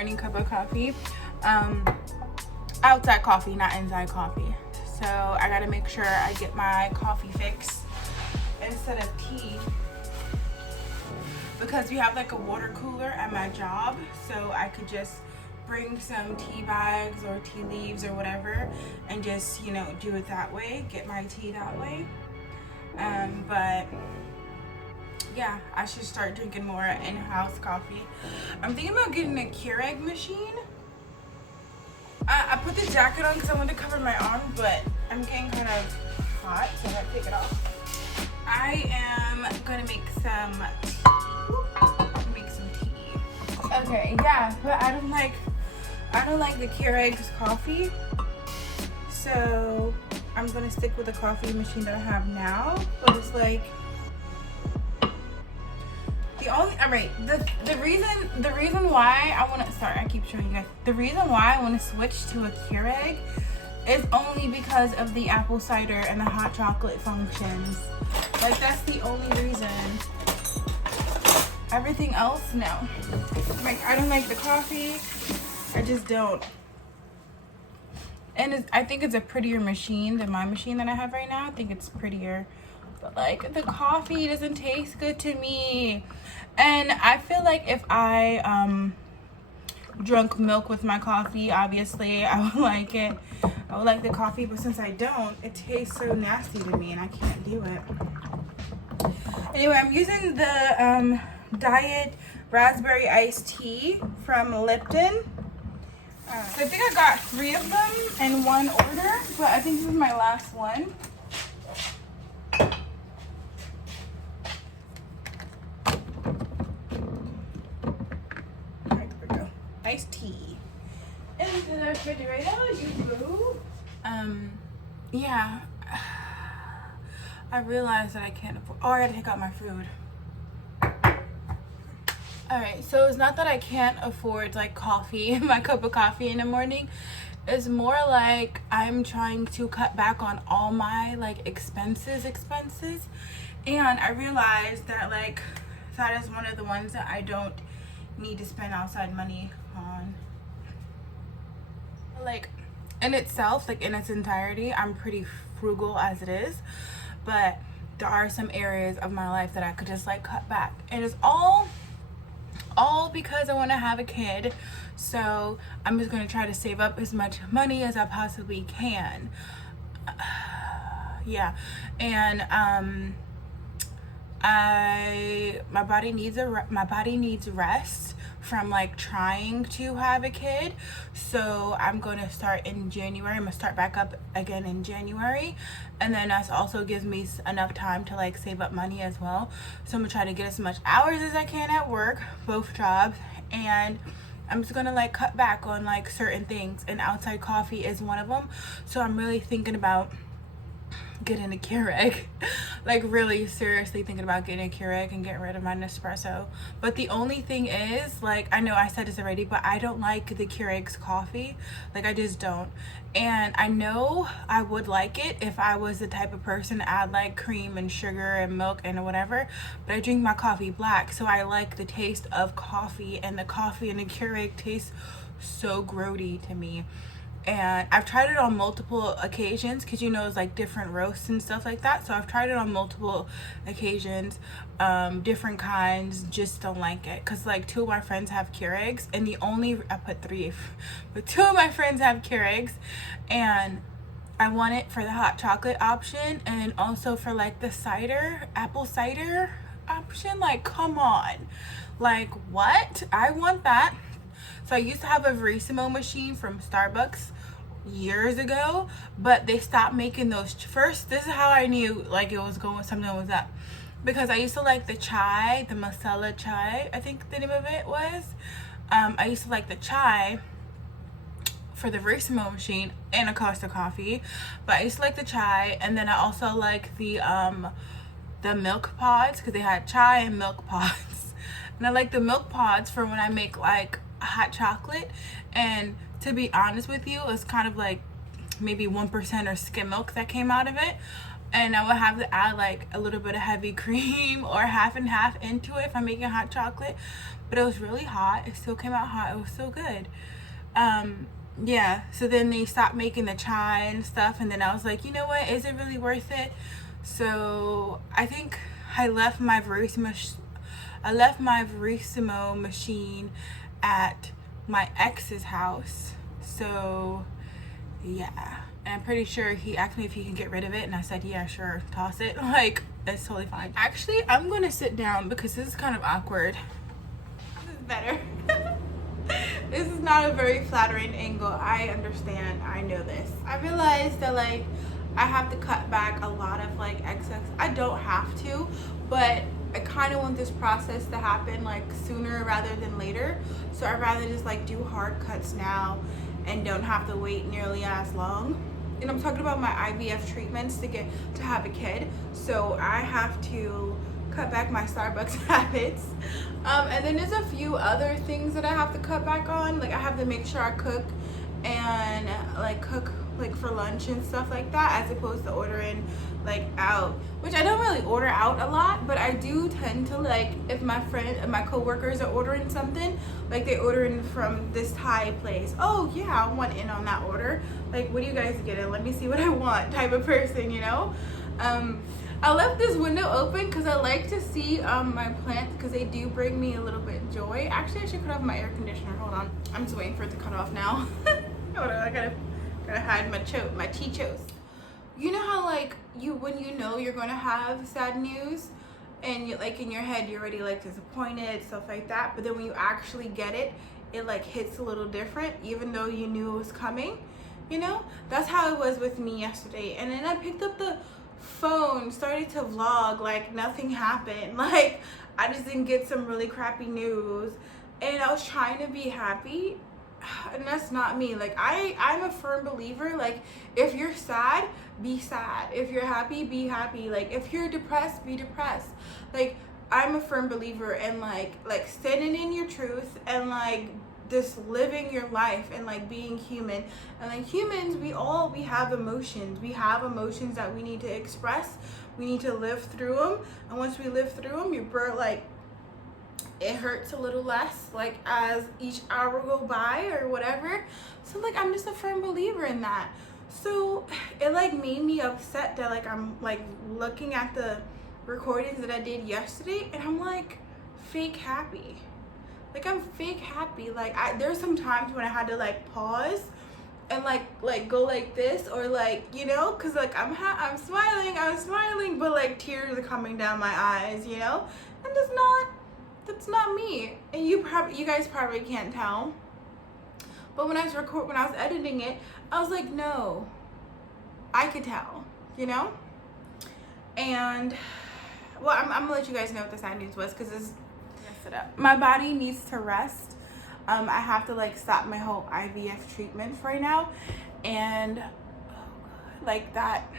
morning cup of coffee. Outside coffee, not inside coffee. So I gotta make sure I get my coffee fix instead of tea, because we have like a water cooler at my job, so I could just bring some tea bags or tea leaves or whatever and just, you know, do it that way, get my tea that way. But yeah, I should start drinking more in-house coffee. I'm thinking about getting a Keurig machine. I put the jacket on because I want to cover my arm, but I'm getting kind of hot, so I gotta take it off. I am gonna make some tea. Okay, yeah, but I don't like the Keurig's coffee, so I'm gonna stick with the coffee machine that I have now. But it's like the reason why I want to I keep showing you guys. The reason why I want to switch to a Keurig is only because of the apple cider and the hot chocolate functions. Like, that's the only reason. Everything else, no. Like, I don't like the coffee. I just don't. And I think it's a prettier machine than my machine that I have right now. I think it's prettier. But like, the coffee doesn't taste good to me. And I feel like if I drunk milk with my coffee, obviously I would like it. I would like the coffee, but since I don't, it tastes so nasty to me and I can't do it. Anyway, I'm using the diet raspberry iced tea from Lipton. So I think I got 3 of them in one order, but I think this is my last one. There we go. Iced tea. Into the refrigerator, you go. Yeah. I realized that I can't afford. Oh, I gotta take out my food. Alright, so it's not that I can't afford like coffee, my cup of coffee in the morning. It's more like I'm trying to cut back on all my like expenses. And I realized that like that is one of the ones that I don't need to spend outside money on. Like in itself, like in its entirety, I'm pretty frugal as it is. But there are some areas of my life that I could just like cut back. And it's all because I want to have a kid, so I'm just going to try to save up as much money as I possibly can. Yeah, and my body needs rest from like trying to have a kid, so I'm going to start in January. I'm going to start back up again in January, and then that also gives me enough time to like save up money as well. So I'm gonna try to get as much hours as I can at work, both jobs, and I'm just gonna like cut back on like certain things, and outside coffee is one of them. So I'm really thinking about getting a Keurig. Like really seriously thinking about getting a Keurig and getting rid of my Nespresso. But the only thing is, like, I know I said this already, but I don't like the Keurig's coffee. Like, I just don't. And I know I would like it if I was the type of person to add like cream and sugar and milk and whatever, but I drink my coffee black, so I like the taste of coffee, and the coffee in the Keurig tastes so grody to me. And I've tried it on multiple occasions, because you know it's like different roasts and stuff like that. So I've tried it on multiple occasions, different kinds, just don't like it. Because like 2 of my friends have Keurigs, and I put 3, but 2 of my friends have Keurigs, and I want it for the hot chocolate option, and also for like the apple cider option. Like, come on, like what? I want that. So I used to have a Verissimo machine from Starbucks years ago, but they stopped making those. First, this is how I knew like it was going, something was up, because I used to like the chai, the masala chai, I think the name of it was. I used to like the chai for the Verissimo machine and a Costa coffee, but I used to like the chai, and then I also like the milk pods, because they had chai and milk pods. And I like the milk pods for when I make like hot chocolate. And to be honest with you, it's kind of like maybe 1% or skim milk that came out of it, and I would have to add like a little bit of heavy cream or half and half into it if I'm making hot chocolate. But it was really hot. It still came out hot. It was so good. Yeah, so then they stopped making the chai and stuff, and then I was like, you know what, is it really worth it? So I think I left my Verissimo machine at my ex's house. So yeah, and I'm pretty sure he asked me if he can get rid of it, and I said, yeah, sure, toss it. Like, it's totally fine. Actually, I'm gonna sit down because this is kind of awkward. This is better. This is not a very flattering angle. I understand. I know this. I realized that like I have to cut back a lot of like excess. I don't have to, but I kind of want this process to happen like sooner rather than later. So I'd rather just like do hard cuts now and don't have to wait nearly as long. And I'm talking about my IVF treatments to have a kid. So I have to cut back my Starbucks habits. And then there's a few other things that I have to cut back on. Like I have to make sure I cook and like cook like for lunch and stuff like that, as opposed to ordering like out, which I don't really order out a lot, but I do tend to like, if my coworkers are ordering something, like they ordering from this Thai place, oh yeah, I want in on that order. Like, what do you guys get in? Let me see what I want type of person, you know? I left this window open because I like to see my plants, because they do bring me a little bit joy. Actually, I should cut off my air conditioner. Hold on. I'm just waiting for it to cut off now. Hold on, I gotta hide my chichos. You know how like when you know you're gonna have sad news, and you like in your head you're already like disappointed, stuff like that, but then when you actually get it, it like hits a little different, even though you knew it was coming. You know, that's how it was with me yesterday. And then I picked up the phone, started to vlog like nothing happened. Like I just didn't get some really crappy news, and I was trying to be happy, and that's not me. Like I'm a firm believer, like if you're sad, be sad. If you're happy, be happy. Like if you're depressed, be depressed. Like I'm a firm believer in like standing in your truth and like just living your life and like being human. And like humans, we have emotions. We have emotions that we need to express. We need to live through them. And once we live through them, it hurts a little less like as each hour go by or whatever. So like I'm just a firm believer in that. So it like made me upset that like I'm like looking at the recordings that I did yesterday, and I'm like fake happy. Like I'm fake happy. Like there's some times when I had to like pause and like go like this, or like, you know, cause like I'm smiling, but like tears are coming down my eyes, you know, and that's not me. And you guys probably can't tell, but when I was editing it, I was like, no, I could tell, you know. And well, I'm gonna let you guys know what the sad news was, because it's it up. My body needs to rest. I have to like stop my whole IVF treatment for right now, and like that.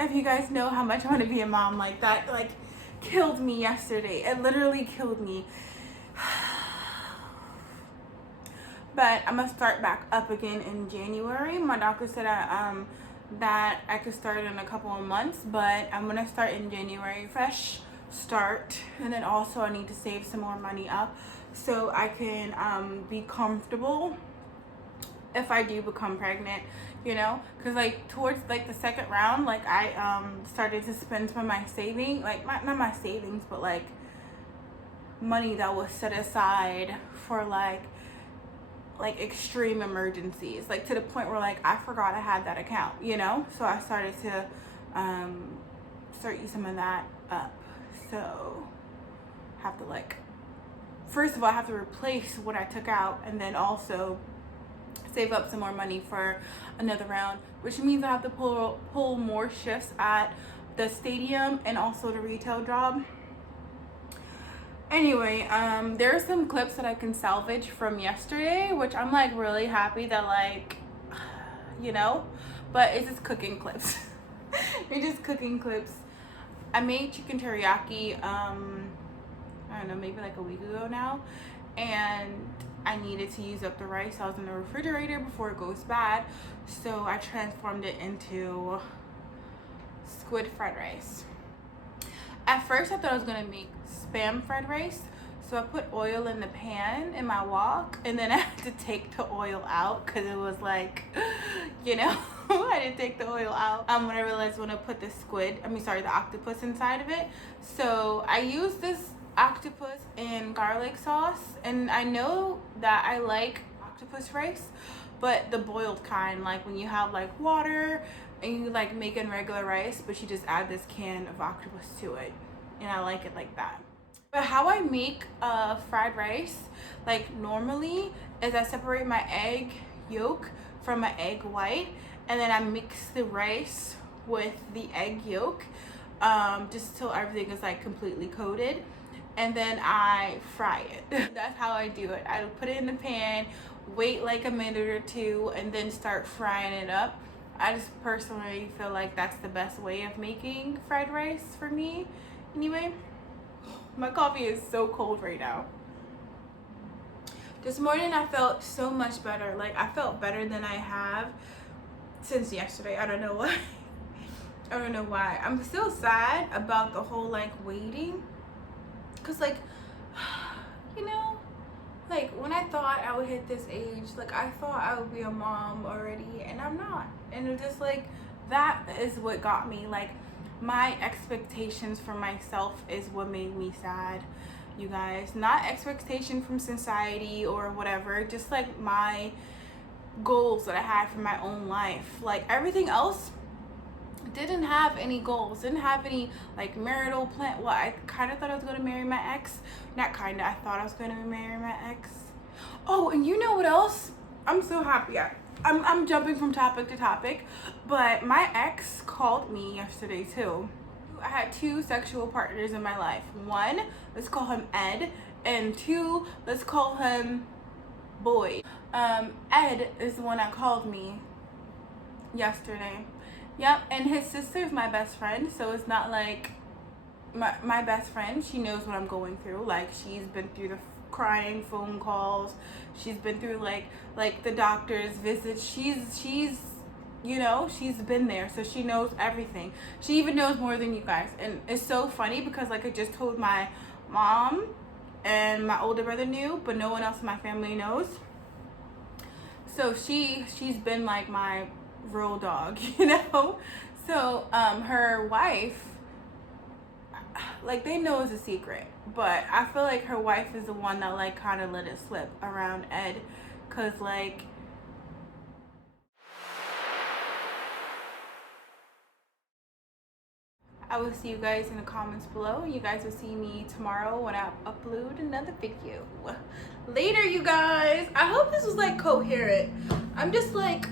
If you guys know how much I want to be a mom, like that like killed me yesterday. It literally killed me. But I'm gonna start back up again in January. My doctor said that I could start in a couple of months, but I'm gonna start in January. Fresh start. And then also I need to save some more money up so I can be comfortable if I do become pregnant, you know, because like towards like the second round, like I started to spend some of my savings, like not my savings, but like money that was set aside for like extreme emergencies, like to the point where like I forgot I had that account, you know. So I started to start using some of that up. So have to like, first of all, I have to replace what I took out, and then also save up some more money for another round, which means I have to pull more shifts at the stadium and also the retail job. Anyway, there are some clips that I can salvage from yesterday, which I'm like really happy that like, you know, but it's just cooking clips. It's just cooking clips. I made chicken teriyaki, I don't know, maybe like a week ago now, and I needed to use up the rice that was in the refrigerator before it goes bad. So I transformed it into squid fried rice. At first I thought I was gonna make spam fried rice. So I put oil in the pan in my wok, and then I had to take the oil out because it was like, you know, I didn't take the oil out. When I realized when I put the octopus inside of it. So I used this octopus in garlic sauce, and I know that I like octopus rice, but the boiled kind, like when you have like water and you like making regular rice, but you just add this can of octopus to it, and I like it like that. But how I make fried rice, like normally, is I separate my egg yolk from my egg white, and then I mix the rice with the egg yolk, just till everything is like completely coated, and then I fry it. That's how I do it. I put it in the pan, wait like a minute or two, and then start frying it up. I just personally feel like that's the best way of making fried rice for me. Anyway, my coffee is so cold right now. This morning I felt so much better. Like I felt better than I have since yesterday. I don't know why. I don't know why. I'm still sad about the whole like waiting. Cause like, you know, like when I thought I would hit this age, like I thought I would be a mom already, and I'm not. And it's just like, that is what got me. Like my expectations for myself is what made me sad, you guys. Not expectation from society or whatever, just like my goals that I had for my own life. Like everything else didn't have any goals, didn't have any like marital plan. Well, I kind of thought I was going to marry my ex. Not kind of, I thought I was going to marry my ex. Oh, and you know what else? I'm so happy. I'm jumping from topic to topic, but my ex called me yesterday too. I had 2 sexual partners in my life. 1, let's call him Ed, and 2, let's call him Boyd. Ed is the one that called me yesterday. Yep, and his sister's my best friend, so it's not like my best friend, she knows what I'm going through. Like she's been through the crying phone calls, she's been through like the doctor's visits. She's you know, she's been there, so she knows everything. She even knows more than you guys. And it's so funny because like I just told my mom, and my older brother knew, but no one else in my family knows. So she's been like my real dog, you know. So her wife, like they know it's a secret, but I feel like her wife is the one that like kind of let it slip around Ed, cause like I will see you guys in the comments below. You guys will see me tomorrow when I upload another video. Later, you guys. I hope this was like coherent. I'm just like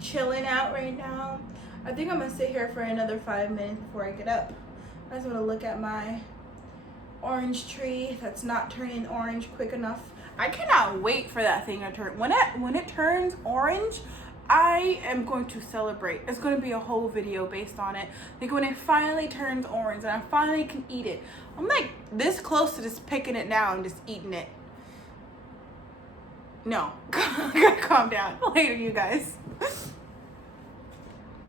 chilling out right now. I think I'm gonna sit here for another 5 minutes before I get up. I just want to look at my orange tree that's not turning orange quick enough. I cannot wait for that thing to turn. When it turns orange, I am going to celebrate. It's going to be a whole video based on it. Like when it finally turns orange and I finally can eat it. I'm like this close to just picking it now and just eating it. No, I gotta calm down. Later, you guys.